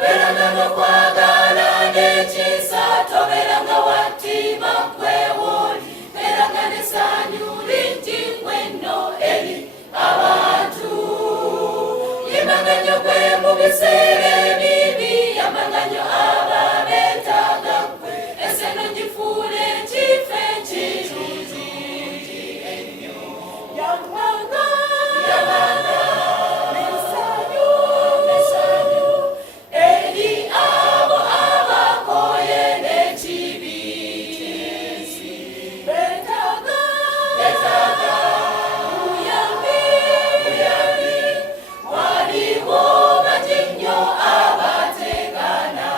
beranga n'okwagala n'ekisa toberanga wattima kwewoli beranga n'essanyu lingi ngw'enno eri abantu yimbanga nnyo gwe mu biseera ebibi yambanga nnyo ababeetaaga gwe enseno gifuule ekifo ekirungi ennyo yambanga n'essanyu eri abo abakoye n'ekibi beetaaga buyambi waliwo bangi nnyo abategana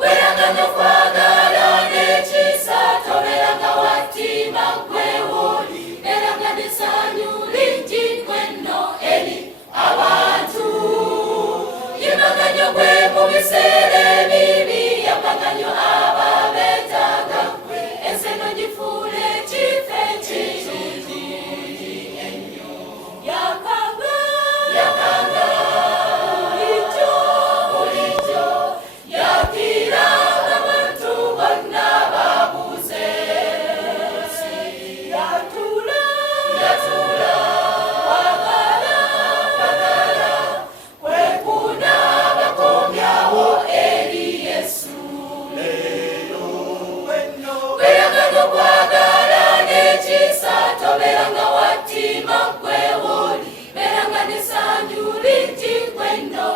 beranga n'okwagala n'ekisa toberanga wattima gwewoli beranga n'essanyu lingi ngw'enno eri abantu yimbanga nnyo gwe mu biseera ebibi yambanga nnyo ababeetaaga gwe enseno gifuule ekifo ekirungi ennyo yakanga bulijjo yakiranga abantu bonna babuze yatula wagala kwekuna bakomyawo eri Yesu beranga n'okwagala n'ekisa toberanga wattima gwewoli beranga n'essanyu lingi ngw'enno